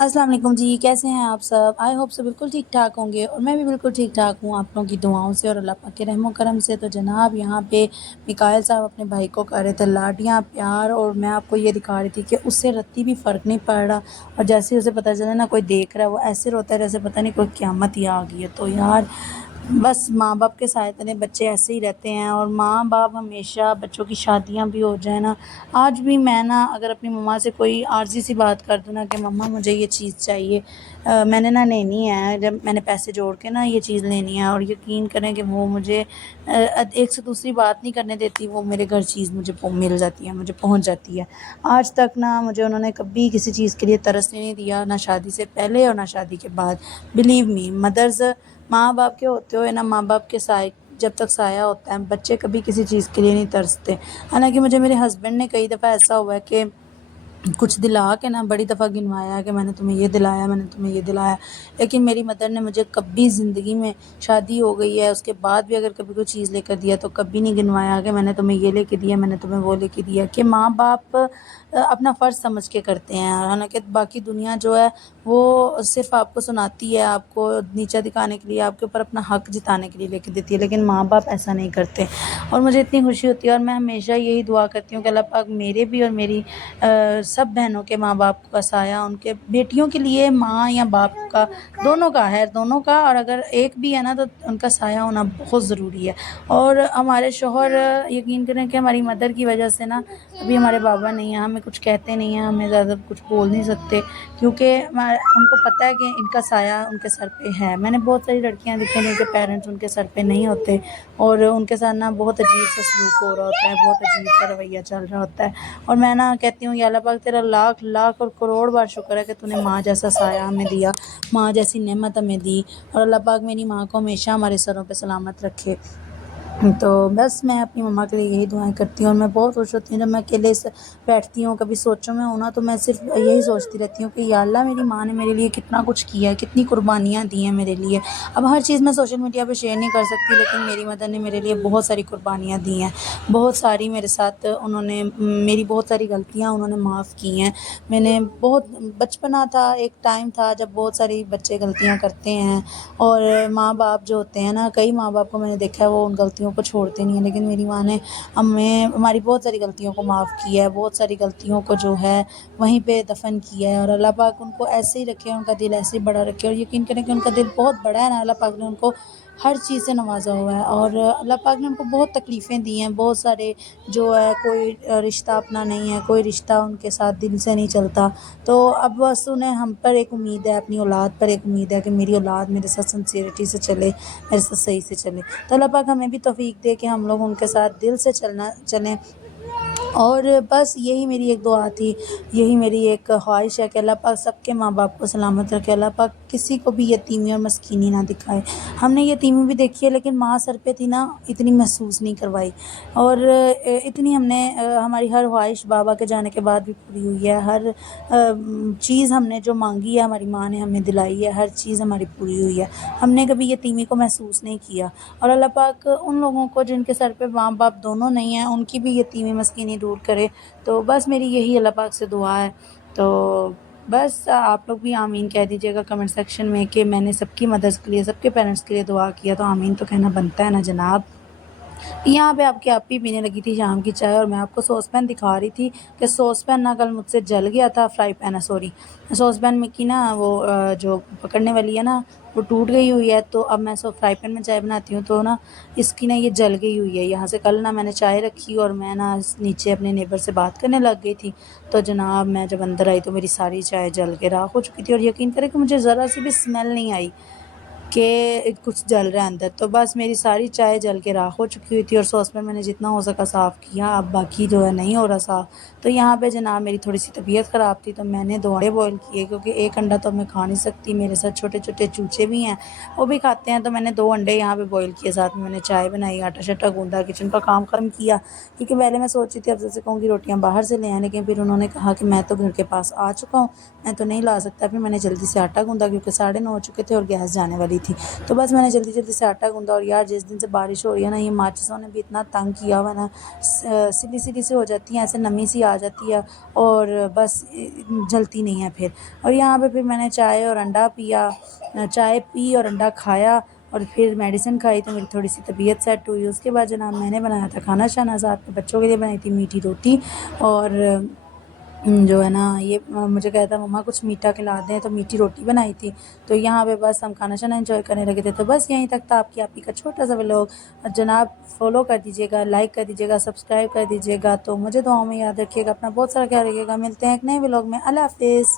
السلام علیکم جی، کیسے ہیں آپ سب؟ آئی ہوپ سے بالکل ٹھیک ٹھاک ہوں گے اور میں بھی بالکل ٹھیک ٹھاک ہوں آپ لوگوں کی دعاؤں سے اور اللہ پاک کے رحم و کرم سے۔ تو جناب یہاں پہ میکائل صاحب اپنے بھائی کو کر رہے تھے لاڈیاں پیار، اور میں آپ کو یہ دکھا رہی تھی کہ اس سے رتی بھی فرق نہیں پڑ رہا، اور جیسے اسے پتہ چلا نا کوئی دیکھ رہا ہے وہ ایسے روتا ہے جیسے پتہ نہیں کوئی قیامت ہی آ گئی ہے۔ تو یار بس ماں باپ کے سائے تلے بچے ایسے ہی رہتے ہیں، اور ماں باپ ہمیشہ بچوں کی شادیاں بھی ہو جائیں نا، آج بھی میں نا اگر اپنی مما سے کوئی عارضی سی بات کر دوں نا کہ مما مجھے یہ چیز چاہیے، میں نے نا لینی ہے، جب میں نے پیسے جوڑ کے نا یہ چیز لینی ہے، اور یقین کریں کہ وہ مجھے ایک سے دوسری بات نہیں کرنے دیتی، وہ میرے گھر چیز مجھے مل جاتی ہے، مجھے پہنچ جاتی ہے۔ آج تک نا مجھے انہوں نے کبھی کسی چیز کے لیے ترسنے نہیں دیا، نہ شادی سے پہلے اور نہ شادی کے بعد۔ بلیو می مدرز، ماں باپ کے ہوتے ہوئے نا ماں باپ کے سائے جب تک سایہ ہوتا ہے بچے کبھی کسی چیز کے لیے نہیں ترستے۔ حالانکہ مجھے میرے ہسبینڈ نے کئی دفعہ ایسا ہوا ہے کہ کچھ دلا کے نا بڑی دفعہ گنوایا کہ میں نے تمہیں یہ دلایا، میں نے تمہیں یہ دلایا، لیکن میری مدر نے مجھے کبھی زندگی میں، شادی ہو گئی ہے اس کے بعد بھی اگر کبھی کوئی چیز لے کر دیا تو کبھی نہیں گنوایا کہ میں نے تمہیں یہ لے کے دیا، میں نے تمہیں وہ لے کے دیا۔ کہ ماں باپ اپنا فرض سمجھ کے کرتے ہیں، حالانکہ باقی دنیا جو ہے وہ صرف آپ کو سناتی ہے، آپ کو نیچا دکھانے کے لیے، آپ کے اوپر اپنا حق جتانے کے لیے لے کے دیتی ہے، لیکن ماں باپ ایسا نہیں کرتے۔ اور مجھے اتنی خوشی ہوتی ہے، اور میں ہمیشہ یہی دعا کرتی ہوں کہ اللہ پاک میرے بھی اور میری سب بہنوں کے ماں باپ کا سایہ، ان کے بیٹیوں کے لیے ماں یا باپ کا، دونوں کا ہے، دونوں کا، اور اگر ایک بھی ہے نا تو ان کا سایہ ہونا بہت ضروری ہے۔ اور ہمارے شوہر یقین کریں کہ ہماری مدر کی وجہ سے نا ابھی ہمارے بابا نہیں ہیں، ہمیں کچھ کہتے نہیں ہیں، ہمیں زیادہ کچھ بول نہیں سکتے، کیونکہ ان کو پتہ ہے کہ ان کا سایہ ان کے سر پہ ہے۔ میں نے بہت ساری لڑکیاں دیکھی ہیں جن کے پیرنٹس ان کے سر پہ نہیں ہوتے، اور ان کے ساتھ نا بہت عجیب سا سلوک ہو رہا ہوتا ہے، بہت عجیب سا رویہ چل رہا ہوتا ہے۔ اور میں نا کہتی ہوں یا اللہ پاک تیرا لاکھ لاکھ اور کروڑ بار شکر ہے کہ تو نے ماں جیسا سایہ ہمیں دیا، ماں جیسی نعمت ہمیں دی، اور اللہ پاک میری ماں کو ہمیشہ ہمارے سروں پہ سلامت رکھے۔ تو بس میں اپنی مما کے لیے یہی دعائیں کرتی ہوں، اور میں بہت خوش ہوتی ہوں جب میں اکیلے سے بیٹھتی ہوں، کبھی سوچوں میں ہوں نا تو میں صرف یہی سوچتی رہتی ہوں کہ یا اللہ میری ماں نے میرے لیے کتنا کچھ کیا ہے، کتنی قربانیاں دی ہیں میرے لیے۔ اب ہر چیز میں سوشل میڈیا پہ شیئر نہیں کر سکتی، لیکن میری مدر نے میرے لیے بہت ساری قربانیاں دی ہیں، بہت ساری میرے ساتھ انہوں نے میری بہت ساری غلطیاں انہوں نے معاف کی ہیں۔ میں نے بہت بچپنا تھا، ایک ٹائم تھا جب بہت ساری بچے غلطیاں کرتے ہیں، اور ماں باپ جو ہوتے ہیں نا، کئی ماں باپ کو میں نے دیکھا ہے وہ ان غلطیوں کو چھوڑتے نہیں ہیں، لیکن میری ماں نے ہماری بہت ساری غلطیوں کو معاف کیا ہے، بہت ساری غلطیوں کو جو ہے وہیں پہ دفن کیا ہے۔ اور اللہ پاک ان کو ایسے ہی رکھے، ان کا دل ایسے ہی بڑا رکھے، اور یقین کریں کہ ان کا دل بہت بڑا ہے نا، اللہ پاک نے ان کو ہر چیز سے نوازا ہوا ہے، اور اللہ پاک نے ان کو بہت تکلیفیں دی ہیں، بہت سارے جو ہے کوئی رشتہ اپنا نہیں ہے، کوئی رشتہ ان کے ساتھ دل سے نہیں چلتا۔ تو اب بس انہیں ہم پر ایک امید ہے، اپنی اولاد پر ایک امید ہے کہ میری اولاد میرے ساتھ سنسیئرٹی سے چلے، میرے ساتھ صحیح سے چلے۔ تو اللہ پاک ہمیں بھی توفیق دے کہ ہم لوگ ان کے ساتھ دل سے چلیں۔ اور بس یہی میری ایک دعا تھی، یہی میری ایک خواہش ہے کہ اللہ پاک سب کے ماں باپ کو سلامت رکھے، اللہ پاک کسی کو بھی یتیمی اور مسکینی نہ دکھائے۔ ہم نے یتیمی بھی دیکھی ہے، لیکن ماں سر پہ تھی نا، اتنی محسوس نہیں کروائی، اور اتنی ہم نے ہماری ہر خواہش بابا کے جانے کے بعد بھی پوری ہوئی ہے، ہر چیز ہم نے جو مانگی ہے ہماری ماں نے ہمیں دلائی ہے، ہر چیز ہماری پوری ہوئی ہے، ہم نے کبھی یتیمی کو محسوس نہیں کیا۔ اور اللہ پاک ان لوگوں کو جن کے سر پہ ماں باپ دونوں نہیں ہیں، ان کی بھی یتیمی مسکینی دور کرے۔ تو بس میری یہی اللہ پاک سے دعا ہے۔ تو بس آپ لوگ بھی آمین کہہ دیجیے گا کمنٹ سیکشن میں کہ میں نے سب کی مدد کے لیے، سب کے پیرنٹس کے لیے دعا کیا، تو آمین تو کہنا بنتا ہے نا جناب۔ یہاں پہ آپ کی آپی پینے لگی تھی شام کی چائے، اور میں آپ کو سوس پین دکھا رہی تھی کہ سوس پین نا کل مجھ سے جل گیا تھا، فرائی پین ہے سوری، سوس پین میں کی نا وہ جو پکڑنے والی ہے نا وہ ٹوٹ گئی ہوئی ہے، تو اب میں فرائی پین میں چائے بناتی ہوں تو نا اس کی نا یہ جل گئی ہوئی ہے یہاں سے۔ کل نا میں نے چائے رکھی اور میں نا نیچے اپنے نیبر سے بات کرنے لگ گئی تھی، تو جناب میں جب اندر آئی تو میری ساری چائے جل کے راکھ ہو چکی تھی، اور یقین کریں کہ مجھے ذرا سی بھی اسمیل نہیں آئی کہ کچھ جل رہا ہے اندر۔ تو بس میری ساری چائے جل کے راکھ ہو چکی ہوئی تھی، اور سوس میں نے جتنا ہو سکا صاف کیا، اب باقی جو ہے نہیں ہو رہا صاف۔ تو یہاں پہ جناب میری تھوڑی سی طبیعت خراب تھی، تو میں نے 2 انڈے بوائل کیے، کیونکہ ایک انڈا تو میں کھا نہیں سکتی، میرے ساتھ چھوٹے چھوٹے چوچے بھی ہیں وہ بھی کھاتے ہیں، تو میں نے 2 انڈے یہاں پہ بوائل کیے، ساتھ میں نے چائے بنائی، آٹا شٹا گوندا، کچن کا کام ختم کیا، کیونکہ پہلے میں سوچ رہی تھی افضل سے کہوں گی روٹیاں باہر سے لے آئیں، لیکن پھر انہوں نے کہا کہ میں تو گھر کے پاس آ چکا ہوں، میں تو نہیں لا سکتا، پھر میں نے جلدی سے آٹا گوندا کیونکہ 9:30 ہو چکے تھے اور گیس جانے والی گئی تھی. تو بس میں نے جلدی جلدی سے آٹا گوندھا. اور یار جس دن سے بارش ہو رہی ہے نا یہ ماچسوں نے بھی اتنا تنگ کیا ہوا ہے نا, سلی سلی سے ہو جاتی ہیں, ایسے نمی سی آ جاتی ہے اور بس جلتی نہیں ہے پھر. اور یہاں پہ پھر میں نے چائے اور انڈا پیا, چائے پی اور انڈا کھایا اور پھر میڈیسن کھائی تو میری تھوڑی سی طبیعت سیٹ ہوئی. اس کے بعد جناب میں نے بنایا تھا کھانا شانا, ساتھ میں بچوں کے لیے بنائی تھی میٹھی روٹی. اور جو ہے نا یہ مجھے کہتا ہے مما کچھ میٹھا کھلا دیں, تو میٹھی روٹی بنائی تھی. تو یہاں پہ بس ہم کھانا شانا انجوائے کرنے لگے تھے. تو بس یہیں تک تھا آپ کا چھوٹا سا ولاگ. جناب فالو کر دیجیے گا, لائک کر دیجیے گا, سبسکرائب کر دیجیے گا. تو مجھے دعاؤں میں یاد رکھیے گا, اپنا بہت سارا خیال رکھیے گا. ملتے ہیں ایک نئے ولاگ میں. اللہ حافظ.